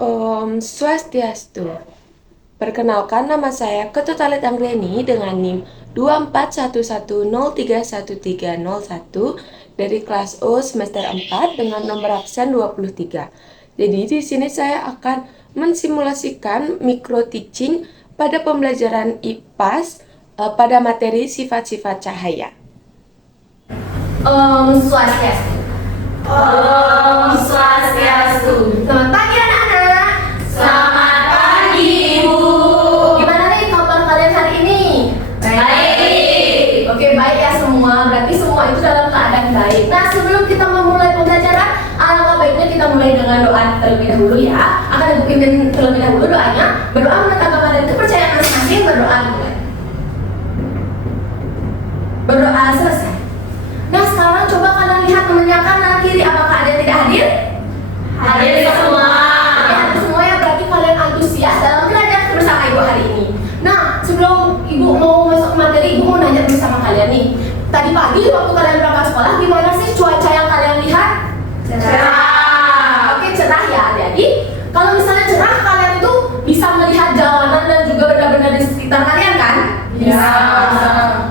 Om Swastiastu. Perkenalkan, nama saya Ketut Alit Anggreni dengan NIM 2411031301 dari kelas O semester 4 dengan nomor absen 23. Jadi di sini saya akan mensimulasikan micro teaching pada pembelajaran IPAS pada materi sifat-sifat cahaya. Om Swastiastu. Om Swastiastu. Selamat pagi anak-anak. Selamat pagi Ibu. Gimana nih kabar kalian hari ini? Baik. Oke, baik ya semua. Berarti semua itu dalam keadaan baik. Nah, sebelum kita memulai pembelajaran, alangkah baiknya kita mulai dengan doa terlebih dahulu ya. Akan Ibu pimpin terlebih dahulu doanya. Berdoa menurut agama dan kepercayaan masing-masing. Berdoa mulai. Berdoa selesai. Nah, sekarang coba kalian lihat temannya kanan kiri, apakah ada yang tidak hadir? Hadir semua. Oke, hadir semua ya, berarti kalian antusias dalam belajar bersama Ibu hari ini. Nah, sebelum Ibu mau masuk ke materi, Ibu mau nanya bersama kalian nih. Tadi pagi waktu kalian berangkat sekolah, gimana sih cuaca yang kalian lihat? Cerah. Oke, cerah ya. Jadi, kalau misalnya cerah, kalian itu bisa melihat jalanan dan juga benda-benda di sekitar kalian kan? Bisa.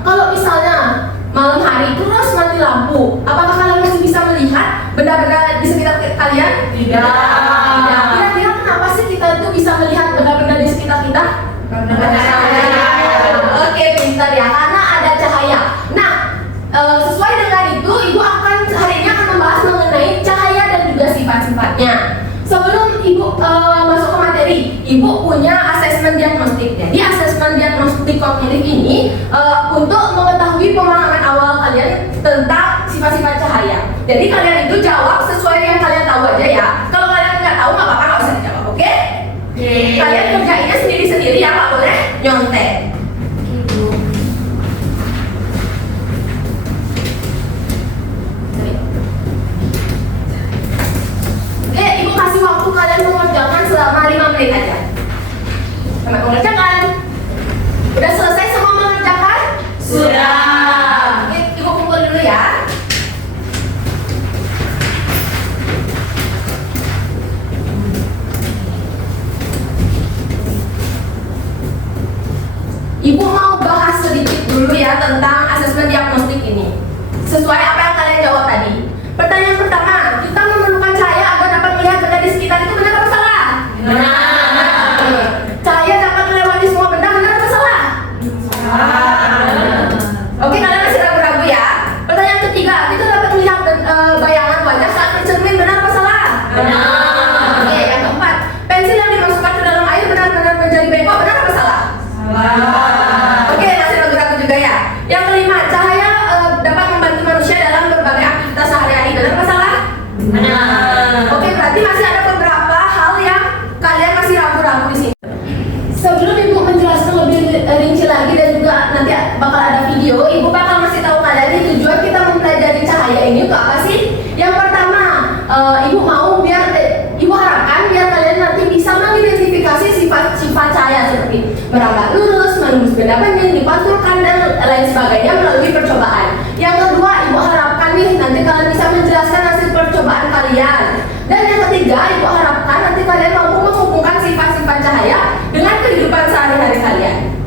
Kalau misalnya malam hari terus mati lampu, apakah kalian masih bisa melihat benda-benda di sekitar kalian? Tidak. Tidak. Kira-kira kenapa sih kita itu bisa melihat benda-benda di sekitar kita? Karena cahaya. Oke, pintar ya, karena ada cahaya. Nah, sesuai dengan itu, Ibu akan hari ini akan membahas mengenai cahaya dan juga sifat-sifatnya. Sebelum Ibu masuk ke materi, Ibu punya asesmen diagnostik. Jadi asesmen diagnostik kognitif ini untuk mengetahui pemahaman awal kalian tentang sifat-sifat cahaya. Jadi kalian itu jawab sesuai yang kalian tahu aja ya. Kalau kalian nggak tahu nggak apa-apa, nggak usah dijawab, oke? Kalian kerjainnya sendiri-sendiri ya, nggak boleh nyontek. Oke, Ibu kasih waktu kalian mengerjakan selama 5 menit aja. Selamat mengerjakan. Udah selesai semua mengerjakan? Sudah. Oke, Ibu kumpul dulu ya. Ibu mau bahas sedikit dulu ya tentang asesmen diagnostik ini. Sesuai apa yang kalian jawab tadi. Pertanyaan pertama, kita memerlukan cahaya agar dapat melihat benda di sekitar, itu benar apa salah? Benar. Cahaya dapat melewati semua benda, benar apa salah? Oke, kalian masih ragu-ragu ya. Pertanyaan ketiga, kita dapat melihat bayangan wajah saat bercermin, benar apa salah? Benar. Oke, yang keempat, pensil yang dimasukkan ke dalam air benar-benar menjadi bengkok, benar apa salah? Oke, masih ragu-ragu juga ya. Yang kelima, cahaya dapat membantu manusia dalam berbagai aktivitas sehari-hari, benar apa salah? Benar. Oke, berarti masih ada beberapa hal yang kalian masih ragu-ragu di sini. Sebelum Ibu menjelaskan lebih rinci lagi dan juga nanti bakal ada video, Ibu bakal masih tahu kalian nih tujuan kita mempelajari cahaya ini untuk apa sih? Yang pertama, Ibu mau Ibu harapkan biar kalian nanti bisa mengidentifikasi sifat-sifat cahaya seperti merambah lurus, menembus benda bening, dipantulkan dan lain sebagainya melalui percobaan. Yang kedua, Ibu harapkan nih nanti kalian bisa menjelaskan hasil percobaan kalian. Dan yang ketiga, Ibu harapkan nanti kalian mampu menghubungkan sifat-sifat cahaya dengan kehidupan sehari-hari kalian.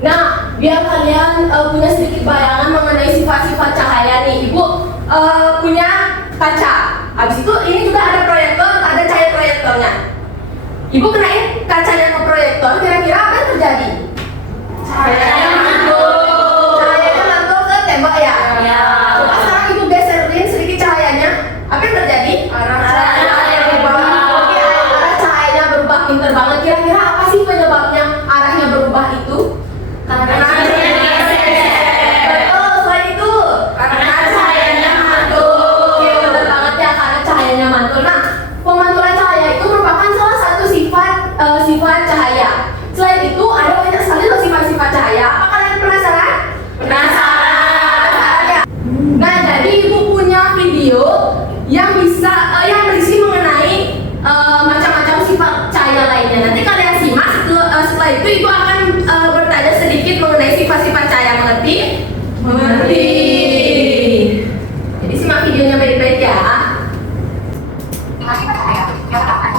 Nah, biar kalian punya sedikit bayangan mengenai sifat-sifat cahaya nih, Ibu punya kaca. Habis itu ini juga ada proyektor, ada cahaya proyektornya. Ibu kenain kacanya ke proyektor, kira-kira apa yang terjadi? Cahayanya mantul. Cahayanya mantul ke tembok ya? Ya. Coba sekarang Ibu geserin sedikit cahayanya. Apa yang terjadi? Arah cahaya berubah. Oke, arah cahayanya berubah, pinter banget. Kira-kira apa sih penyebabnya arahnya berubah itu? Karena cahayanya geser. Betul, selain itu. Karena cahayanya mantul. Oke, benar banget ya, karena cahayanya mantul. Nah, pemantulan cahaya itu merupakan salah satu sifat cahaya. Selain itu, ada banyak sekali loh sifat-sifat cahaya. Apa kalian penasaran? Penasaran. Ya. Nah, jadi Ibu punya video yang yang berisi mengenai macam-macam sifat cahaya lainnya. Nanti kalian simak. Setelah itu Ibu akan bertanya sedikit mengenai sifat-sifat cahaya. Mengerti? Mengerti. Jadi simak videonya baik-baik ya. Sifat-sifat cahaya yang terdapat pada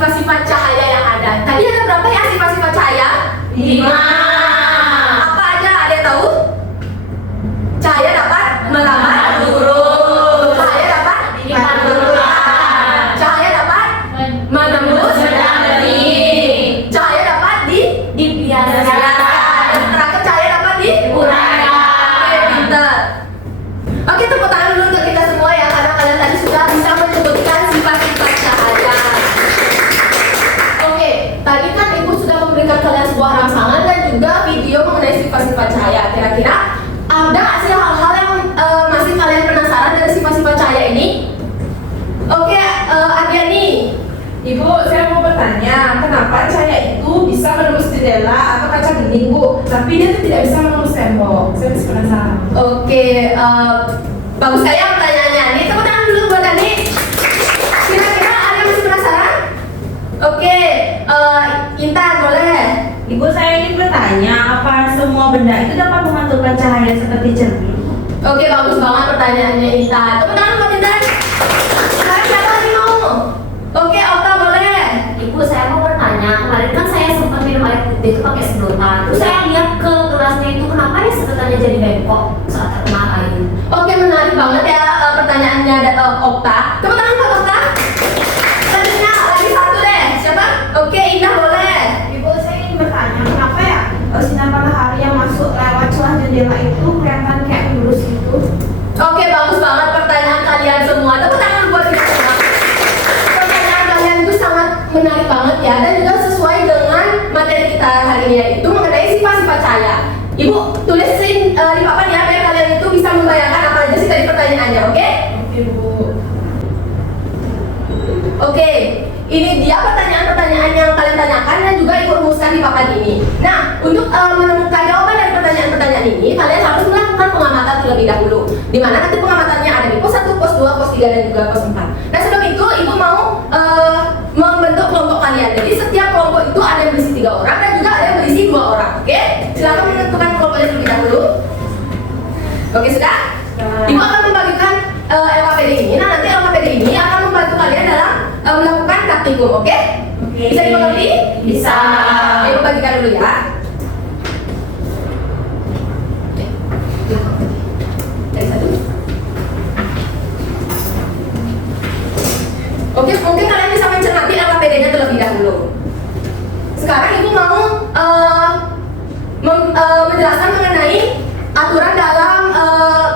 sifat-sifat cahaya yang ada. Tadi ada berapa ya sifat-sifat cahaya? 5. Apa aja? Ada yang tahu? Cahaya dapat melambat Lurus. Cahaya dapat Lipat berulang. Cahaya dapat menembus Sedang bening. Cahaya dapat Dibiasakan. dan terakhir cahaya dapat Uraikan. Oke, pintar. Oke, tepuk tangan dulu untuk kita semua ya, karena kalian tadi sudah bisa menyebutkan sifat-sifat cahaya. Oke, tadi kan ibu sudah memberikan kalian sebuah rangsangan dan juga video mengenai sifat-sifat cahaya. Kira-kira ada nggak sih hal-hal yang masih kalian penasaran dari sifat-sifat cahaya ini? Oke, Adiani. Ibu, saya mau bertanya, kenapa cahaya itu bisa menembus jendela atau kaca bening, Bu? Tapi dia tuh tidak bisa menembus tembok. Saya masih penasaran. Oke, bagus sekali ya pertanyaannya. Nih, tepuk tangan dulu buat Dani. Kira-kira ada yang masih penasaran? Oke, Intan boleh. Ibu, saya ingin bertanya, apa semua benda itu dapat memantulkan cahaya seperti cermin? Oke, bagus banget pertanyaannya Intan. Tepuk tangan buat Intan. Sekarang siapa lagi mau? Oke, Okta boleh. Ibu, saya mau bertanya, kemarin kan saya sempat minum air putih itu pakai sedotan. Terus saya lihat ke gelasnya itu, kenapa ya sedotannya jadi bengkok saat terkena air? Oke, menarik banget ya pertanyaannya Okta. Tepuk tangan buat Okta. Selanjutnya lagi satu deh. Siapa? Oke, Indah boleh. Ibu, saya ingin bertanya, kenapa ya sinar matahari yang masuk lewat celah jendela itu kelihatan kayak lurus gitu? Oke, bagus banget pertanyaan kalian semua. Tepuk tangan buat kita semua. Pertanyaan kalian itu sangat menarik banget ya, dan juga sesuai dengan materi kita hari ini, yaitu mengenai sifat-sifat cahaya. Ibu, tulisin di papan ya, biar kalian itu bisa membayangkan apa aja sih tadi pertanyaannya, oke? Oke, Bu. Oke, ini dia pertanyaan-pertanyaan yang kalian tanyakan dan juga ibu rumuskan di papan ini. Nah, untuk menemukan jawaban dari pertanyaan-pertanyaan ini, kalian harus melakukan pengamatan terlebih dahulu. Di mana nanti pengamatannya ada di pos 1, pos 2, pos 3, dan juga pos 4. Nah, sebelum itu ibu mau membentuk kelompok kalian. Jadi setiap kelompok itu ada yang berisi 3 orang dan juga ada yang berisi 2 orang. Oke? Silakan menentukan kelompoknya terlebih dahulu. Oke, sudah? Ibu akan membagikan LKPD ini. Nah, nanti LKPD ini akan membantu kalian dalam melakukan praktikum, oke? Bisa dimengerti? Bisa. Ibu bagikan dulu ya. Dari satu. Oke, mungkin kalian bisa mencermati LKPD-nya terlebih dahulu. Sekarang ibu mau menjelaskan mengenai aturan dalam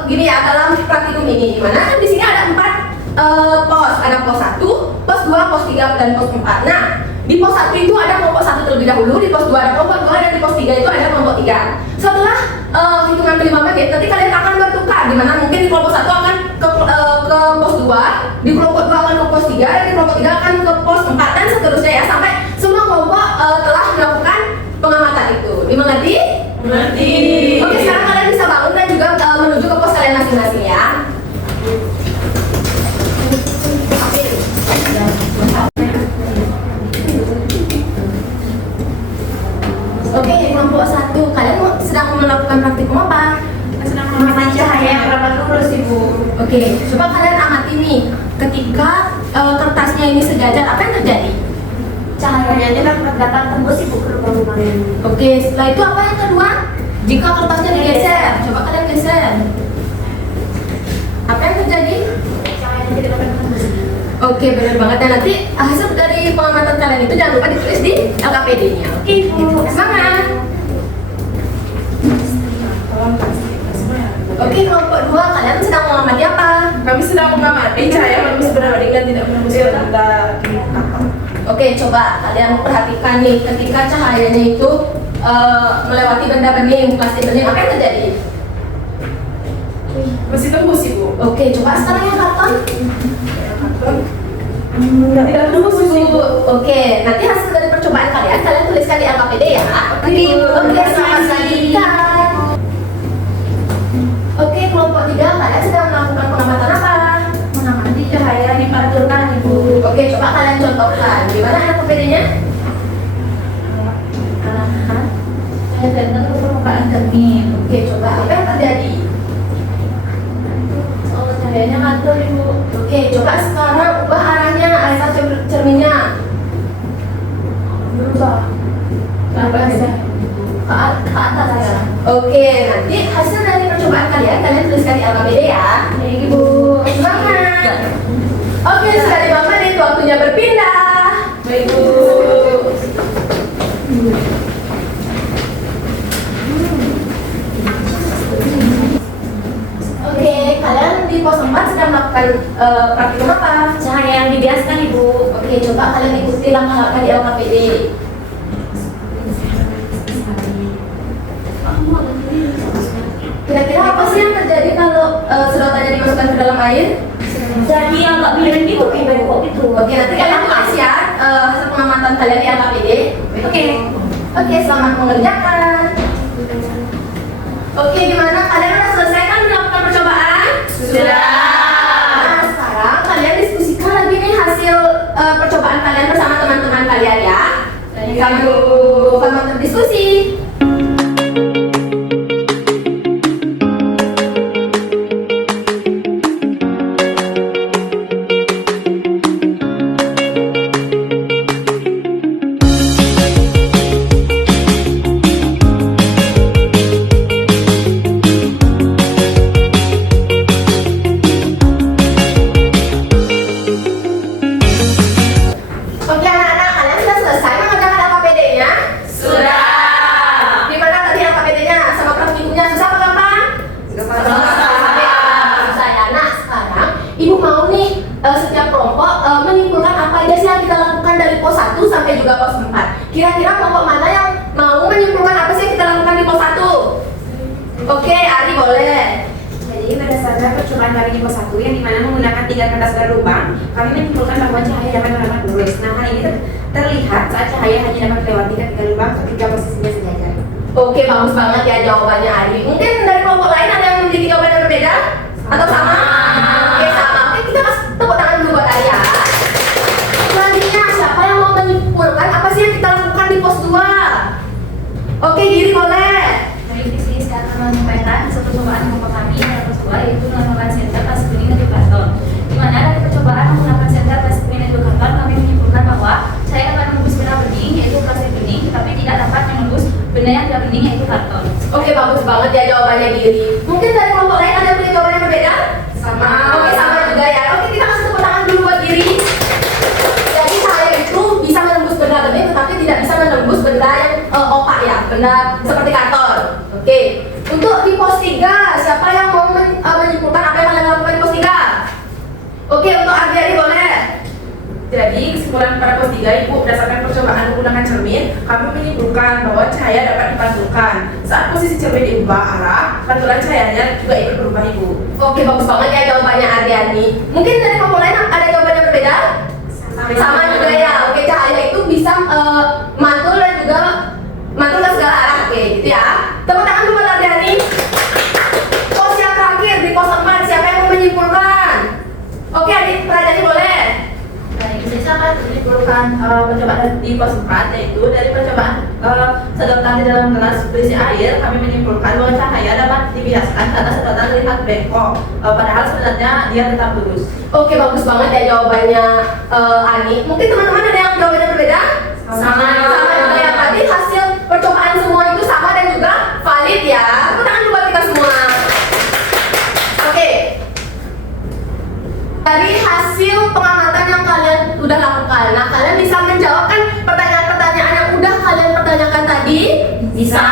gini ya, dalam praktikum ini. Dimana di sini ada 4 pos, ada pos 1, pos 2, pos 3, dan pos 4. Nah, di pos 1 itu ada kelompok 1 terlebih dahulu, di pos 2 ada kelompok 2, dan di pos 3 itu ada kelompok 3. Setelah hitungan ke 5 menit, nanti kalian akan bertukar, dimana mungkin di kelompok 1 akan ke pos 2, di kelompok 2 akan ke pos 3, dan di kelompok 3 akan ke pos 4, dan seterusnya ya, sampai semua kelompok telah melakukan pengamatan itu. Dimengerti? Mengerti. Oke, sekarang kalian bisa bangun dan juga menuju ke pos kalian masing-masing ya. Oke, kelompok 1, kalian sedang melakukan praktikum apa? Sedang mengamati cahaya yang berapa lurus, Ibu. Oke, coba kalian amati nih, ketika kertasnya ini sejajar, apa yang terjadi? Cahayanya itu dapat tembus ibu ke rumah ini. Oke, setelah itu apa yang kedua? Jika kertasnya digeser, coba kalian geser. Apa yang terjadi? Cahayanya tidak dapat tembus. Oke, benar banget. Dan nanti hasil dari pengamatan kalian itu jangan lupa ditulis di LKPD-nya. Oke, Ibu. semangat. Oke, kelompok 2, kalian sedang mengamati apa? Kami sedang mengamati cahaya menembus berbanding dan tidak menembus benda kiri kanan. Oke, coba kalian perhatikan nih, ketika cahayanya itu melewati benda bening, plastik bening, apa yang terjadi? Masih tembus, Ibu. Oke, coba sekarang yang karton. Tidak tembus, Ibu. Oke, nanti hasil dari percobaan kalian tuliskan di LKPD ya. Oke, selamat pagi. Oke, kelompok 3, kalian sedang melakukan pengamatan apa? Mengamati cahaya dipantulkan, Ibu. Oke, coba kalian contohkan. Gimana LKPD-nya? Saya datang ke permukaan cermin. Oke, coba apa yang terjadi? Cahayanya mantul, Ibu. Oke, coba sekarang ubah arahnya, arah cerminnya. ke atas ya. Oke, nanti hasil dari percobaan kalian tuliskan di LKPD ya. Baik Ibu. Semangat. Oke, sudah 5 menit waktunya berpindah. Baik Bu. Oke, kalian di pos 4 sedang melakukan praktikum apa? Cahaya yang dibiaskan Ibu. Oke, coba kalian ikuti langkah-langkah di LKPD. Kira-kira apa sih yang terjadi kalau sedotannya dimasukkan ke dalam air? Jadi agak miring gitu kayak bengkok gitu. Oke, nanti kalian tulis ya hasil pengamatan kalian di LKPD. Oke. Oke, selamat mengerjakan. Oke, gimana? Kalian udah selesai kan melakukan percobaan? Sudah. Nah, sekarang kalian diskusikan lagi nih hasil percobaan kalian bersama teman-teman kalian ya. Selamat berdiskusi. Oke anak-anak, kalian sudah selesai mengerjakan LKPD-nya? Sudah. Gimana tadi LKPD-nya sama praktikumnya susah apa gampang? Susah ya. Nah sekarang ibu mau nih setiap kelompok menyimpulkan apa aja sih yang kita lakukan dari pos 1 sampai juga pos 4. Kira-kira kelompok mana yang mau menyimpulkan apa sih yang kita lakukan di pos 1? Oke, Ari boleh. Jadi berdasarkan percobaan kami di pos 1 yang dimana menggunakan 3 kertas berlubang, kami menyimpulkan bahwa cahaya dapat melakukan lurus. Nah, hal ini terlihat saat cahaya hanya dapat melewati ketiga lubang ketika posisinya sejajar. Oke, bagus banget ya jawabannya Ari. Mungkin dari kelompok lain ada yang memiliki jawaban yang berbeda? Atau sama? Oke, sama. Oke, kita kasih tepuk tangan dulu buat Ari ya. Selanjutnya, siapa yang mau menyimpulkan apa sih yang kita lakukan di pos 2? Oke, Giri boleh. Baik, di sini saya akan menyampaikan hasil percobaan kelompok kami pada pos 2 yaitu menggunakan senter plastik bening dan karton. Di mana dari percobaan menggunakan senter plastik bening dan karton kami menyimpulkan bahwa saya dapat menembus benda bening yaitu plastik bening, tetapi tidak dapat menembus benda yang tidak bening yaitu karton. Oke, bagus banget ya jawabannya Giri. Mungkin dari kelompok lain ada yang punya jawaban yang berbeda? Sama. Oke, sama juga ya. Oke, kita kasih tepuk tangan dulu buat Giri. Jadi cahaya itu bisa menembus benda bening, tetapi tidak bisa menembus benda yang opak ya, benda seperti karton. Oke, untuk di pos 3, siapa yang mau menyimpulkan apa yang kalian lakukan di pos 3? Oke, untuk Ardiani boleh. Jadi kesimpulan pada pos 3 Ibu berdasarkan percobaan menggunakan cermin, kami menyimpulkan bahwa cahaya dapat dipantulkan. Saat posisi cermin diubah arah, pantulan cahayanya juga ikut berubah Ibu. Oke, bagus banget ya jawabannya Ardiani. Mungkin dari kelompok lain ada jawaban yang berbeda? Sama juga ya. Oke, cahaya itu bisa mantul dan juga mantul ke segala arah. Oke, gitu ya. Tepuk tangan dulu buat Ardiani. Pos yang terakhir di pos 4, siapa yang mau menyimpulkan? Oke, Adik Pradani boleh. Baik, saya akan menyimpulkan percobaan di pos 4 yaitu dari percobaan sedotan di dalam gelas berisi air, kami menyimpulkan bahwa cahaya dapat dibiaskan karena sedotan terlihat bengkok, padahal sebenarnya dia tetap lurus. Oke, bagus banget ya jawabannya Ani. Mungkin teman-teman ada yang jawabannya berbeda? Sama juga ya. Tadi hasil percobaan semua itu sama dan juga valid ya. Tepuk tangan dulu buat kita semua. Oke. Dari hasil pengamatan yang kalian udah lakukan, nah kalian bisa menjawab kan pertanyaan-pertanyaan yang udah kalian pertanyakan tadi? Bisa.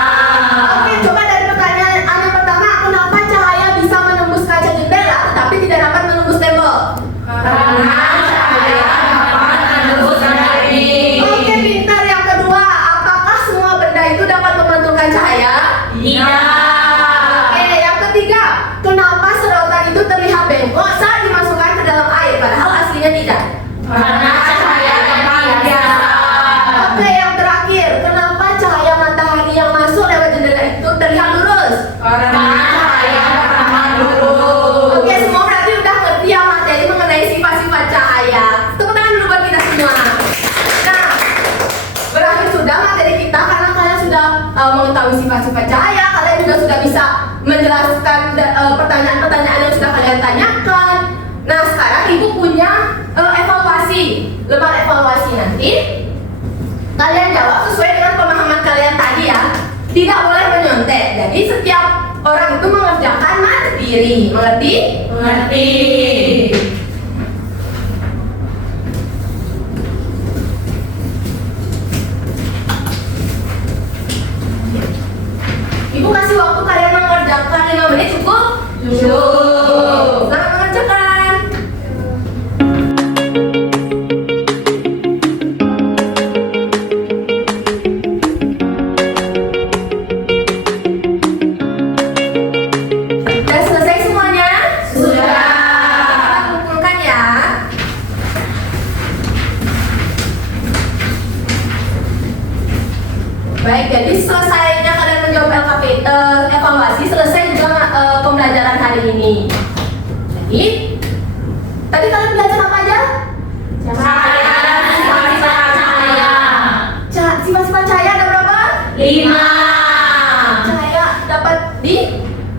Oke, coba dari pertanyaan yang pertama, kenapa cahaya bisa menembus kaca jendela tetapi tidak dapat menembus tembok? Karena cahaya dapat menembus benda bening. Oke, pintar. Yang kedua, apakah semua benda itu dapat memantulkan cahaya? Iya. Oke, yang ketiga, kenapa sedotan itu terlihat bengkok saat dimasukkan ke dalam air padahal aslinya tidak? Karena cahaya dapat biasa. Oke, yang terakhir, kenapa cahaya matahari yang masuk lewat jendela itu terlihat lurus? Karena cahaya dapat lurus. Oke, semua berarti udah ngerti ya materi mengenai sifat-sifat cahaya. Tepuk tangan dulu buat kita semua. Nah, berakhir sudah materi kita karena kalian sudah mengetahui sifat-sifat cahaya. Kalian juga sudah bisa menjelaskan pertanyaan-pertanyaan yang sudah kalian tanyakan. Nah, sekarang ibu punya evaluasi, lembar evaluasi nanti. Kalian jawab sesuai dengan pemahaman kalian tadi ya. tidak boleh menyontek. Jadi setiap orang itu mengerjakan mandiri. Mengerti? Mengerti. Ibu kasih waktu kalian mengerjakan 5 menit cukup? Cukup. Selamat mengerjakan. Sudah selesai semuanya? Sudah. Kita kumpulkan ya. Baik, jadi selesainya kalian menjawab evaluasi, selesai juga pembelajaran hari ini. Jadi, tadi kalian belajar apa aja? Cahaya, sifat-sifat cahaya. Sifat-sifat cahaya ada berapa? 5. Cahaya dapat di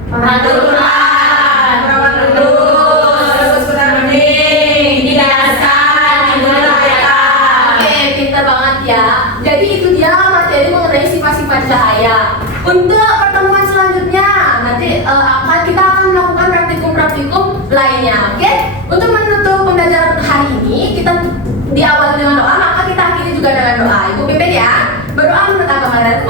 Pantulan, Merawat lulus, terus kurang bening, didasarkan, diberdayakan. Oke, pintar banget ya. Jadi itu dia materi mengenai sifat-sifat cahaya. Untuk pertemuan selanjutnya nanti kita akan melakukan praktikum-praktikum lainnya. Oke? Untuk menutup pembelajaran hari ini kita diawali dengan doa, maka kita akhiri juga dengan doa. Ibu pimpin ya. Berdoa menurut agama kalian.